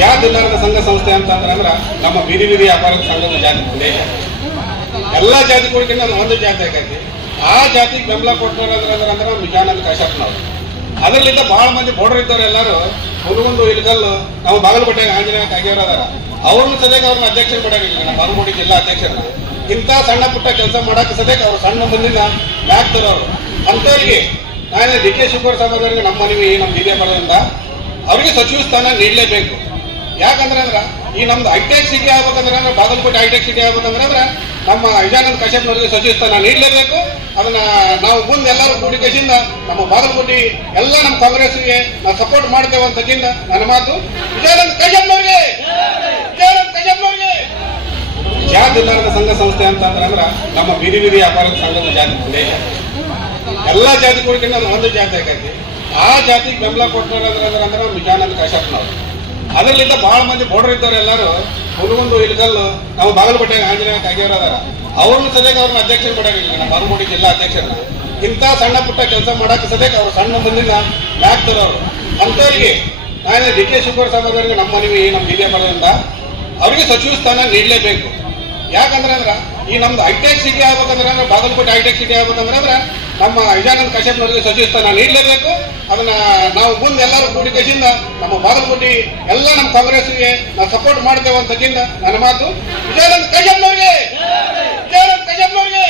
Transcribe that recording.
ಜಾತಿಲ್ಲಾರದ ಸಂಘ ಸಂಸ್ಥೆ ಅಂತಂದ್ರೆ ನಮ್ಮ ಬೀದಿ ಬೀದಿ ವ್ಯಾಪಾರದ ಸಂಘದ ಜಾತಿ ಇದೆ. ಎಲ್ಲ ಜಾತಿಗಳಿಗಿಂತ ಒಂದು ಜಾತಿ ಆಗೈತಿ. ಆ ಜಾತಿಗೆ ಬೆಂಬಲ ಕೊಟ್ಟರೆ ಅಂದ್ರೆ ವಿಜಯಾನಂದ ಕಾಶ್ಯಪ್ ನಾವು. ಅದರಲ್ಲಿಂದ ಬಹಳ ಮಂದಿ ಬೋರ್ಡರ್ ಇದ್ದವ್ರು ಎಲ್ಲರೂ ಹುಡುಗುಂಡು ಇಲ್ಗಲ್ಲು ನಾವು ಬಾಗಲಕೋಟೆ ಆಂಜನೇಯ ಕಾಗೇವ್ರ ಅದಾರ. ಅವ್ರನ್ನ ಸದ್ಯಕ್ಕೆ ಅವ್ರನ್ನ ಅಧ್ಯಕ್ಷರು ಮಾಡೋದಿಲ್ಲ. ನಮ್ಮ ಬಾಗಲಕೋಟೆ ಜಿಲ್ಲಾ ಅಧ್ಯಕ್ಷರನ್ನ ಇಂಥ ಸಣ್ಣ ಪುಟ್ಟ ಕೆಲಸ ಮಾಡಕ್ಕೆ ಸದ್ಯಕ್ಕೆ ಅವ್ರು ಸಣ್ಣ ಮುಂದಿನ ಮ್ಯಾಕ್ ತರೋರು ಅಂಥವ್ರಿಗೆ ನಾನು ಡಿ ಕೆ ಶಿವಕುಮಾರ್ ಸಾಹೇಬರಿಗೆ ನಮ್ಮ ಮನವಿ ನಮ್ಮ ಬೀದಿ ಬರೋದ್ರಿಂದ ಅವರಿಗೆ ಸಚಿವ ಸ್ಥಾನ ನೀಡಲೇಬೇಕು. ಯಾಕಂದ್ರೆ ಈ ನಮ್ದು ಹೈಟೆಕ್ ಸಿಟಿ ಆಗ್ಬೇಕಂದ್ರೆ ಬಾಗಲಕೋಟೆ ಹೈಟೆಕ್ ಸಿಟಿ ಆಗ್ಬೇಕಂದ್ರೆ ನಮ್ಮ ವಿಜಯಾನಂದ ಕಾಶ್ಯಪ್ನವರಿಗೆ ಸಚಿವ ಸ್ಥಾನ ನೀಡಲೇಬೇಕು. ಅದನ್ನ ನಾವು ಮುಂದೆ ಎಲ್ಲರೂ ಕೂಡಿಕೆಯಿಂದ ನಮ್ಮ ಬಾಗಲಕೋಟೆ ಎಲ್ಲ ನಮ್ಮ ಕಾಂಗ್ರೆಸ್ಗೆ ನಾವು ಸಪೋರ್ಟ್ ಮಾಡ್ತೇವೆ ಅಂತಕ್ಕಿಂತ ನನ್ನ ಮಾತು ವಿಜಯಾನಂದ ಕಾಶ್ಯಪ್ನವರಿಗೆ, ವಿಜಯಾನಂದ ಕಾಶ್ಯಪ್ನವರಿಗೆ. ಜಾತಿಲ್ಲಾರದ ಸಂಘ ಸಂಸ್ಥೆ ಅಂತಂದ್ರೆ ನಮ್ಮ ಬೀದಿ ಬೀದಿ ವ್ಯಾಪಾರದ ಸಂಘದ ಜಾತಿ ಇದೆ. ಎಲ್ಲ ಜಾತಿಗಳಿಗಿಂತ ಒಂದು ಜಾತಿ ಆಗೈತಿ. ಆ ಜಾತಿಗೆ ಬೆಂಬಲ ಕೊಟ್ಟರೆ ಅಂದ್ರೆ ವಿಜಯಾನಂದ ಕಾಶ್ಯಪ್ ನಾವು. ಅದರಲ್ಲಿಂದ ಬಹಳ ಮಂದಿ ಬೋರ್ಡರ್ ಇದ್ದವ್ರು ಎಲ್ಲರೂ ಹುಡುಗುಂಡು ಇಲ್ಗಲ್ಲು ನಾವು ಬಾಗಲಕೋಟೆ ಆಂಜನೇಯ ಕಾಗೇವ್ರ ಅದಾರ. ಅವ್ರನ್ನ ಸದ್ಯಕ್ಕೆ ಅವ್ರನ್ನ ಅಧ್ಯಕ್ಷರು ಮಾಡೋದಿಲ್ಲ. ನಮ್ಮ ಬಾಗಲಕೋಟೆ ಜಿಲ್ಲಾ ಅಧ್ಯಕ್ಷರನ್ನ ಇಂಥ ಸಣ್ಣ ಪುಟ್ಟ ಕೆಲಸ ಮಾಡಕ್ಕೆ ಸದ್ಯಕ್ಕೆ ಅವ್ರು ಸಣ್ಣ ಮುಂದಿನ ಮ್ಯಾಕ್ ತರೋರು ಅಂಥವ್ರಿಗೆ ನಾನು ಡಿ ಕೆ ಶಿವಕುಮಾರ್ ಸಾಹೇಬರಿಗೆ ನಮ್ಮ ಮನವಿ ನಮ್ಮ ಬೀದಿ ಬರೋದ್ರಿಂದ ಅವರಿಗೆ ಸಚಿವ ಸ್ಥಾನ ನೀಡಲೇಬೇಕು. ಯಾಕಂದ್ರೆ ಈ ನಮ್ದು ಹೈಟೆಕ್ ಸಿಟಿ ಆಗ್ಬೇಕಂದ್ರೆ ಬಾಗಲಕೋಟೆ ಹೈಟೆಕ್ ಸಿಟಿ ಆಗ್ಬೇಕಂದ್ರೆ ನಮ್ಮ ವಿಜಯಾನಂದ ಕಾಶ್ಯಪ್ನವರಿಗೆ ಸಚಿವ ಸ್ಥಾನ ನೀಡಲೇಬೇಕು. ಅದನ್ನ ನಾವು ಮುಂದೆ ಎಲ್ಲರೂ ಕೂಡಿಕೆಯಿಂದ ನಮ್ಮ ಬಾಗಲಕೋಟೆ ಎಲ್ಲ ನಮ್ಮ ಕಾಂಗ್ರೆಸ್ಗೆ ನಾವು ಸಪೋರ್ಟ್ ಮಾಡ್ತೇವೆ ಅಂತಕ್ಕಿಂತ ನನ್ನ ಮಾತು ವಿಜಯಾನಂದ ಕಾಶ್ಯಪ್ನವರಿಗೆ, ವಿಜಯಾನಂದ ಕಾಶ್ಯಪ್ನವರಿಗೆ.